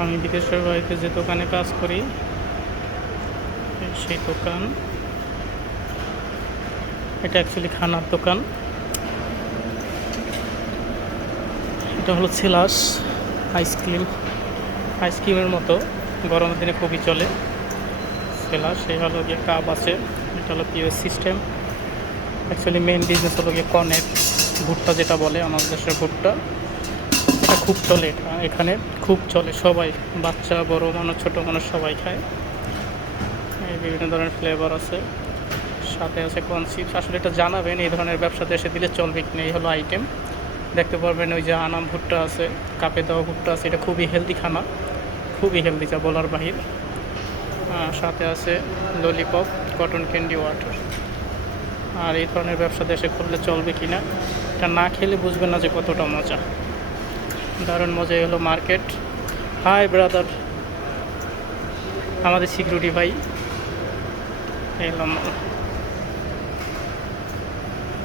আমি বিদেশের বাড়িতে যে দোকানে কাজ করি সেই দোকান, এটা অ্যাকচুয়ালি খানার দোকান। এটা হলো ছেলাস আইসক্রিমের মতো, গরমের দিনে খুবই চলে ছেলাস। এই হলো গিয়ে কাপ আছে, এটা হলো POS system. Actually main business হলো গিয়ে কর্নেট ভুট্টা, যেটা বলে আমাদের দেশের ভুট্টা। এটা খুব চলে, এটা এখানে খুব চলে, সবাই বাচ্চা বড় মানুষ ছোটো মানুষ সবাই খায়। এই বিভিন্ন ধরনের ফ্লেভার আছে, সাথে আছে কর্ন চিপস। আসলে এটা জানাবেন এই ধরনের ব্যবসা দেশে দিলে চলবে কিনা। এই হলো আইটেম, দেখতে পারবেন ওই যে আনাম ভুট্টা আছে, কাপে দেওয়া ভুট্টা আছে। এটা খুবই হেলদি খানা, খুবই হেলদি, যা বলার বাহির। সাথে আছে ললিপপ, কটন ক্যান্ডি, ওয়াটার। আর এই ধরনের ব্যবসা দেশে করলে চলবে কিনা, এটা না খেলে বুঝবেন না যে কতটা মজা, দারুণ মজা। হলো মার্কেট। হাই ব্রাদার, আমাদের সিকিউরিটি ভাই এলাম।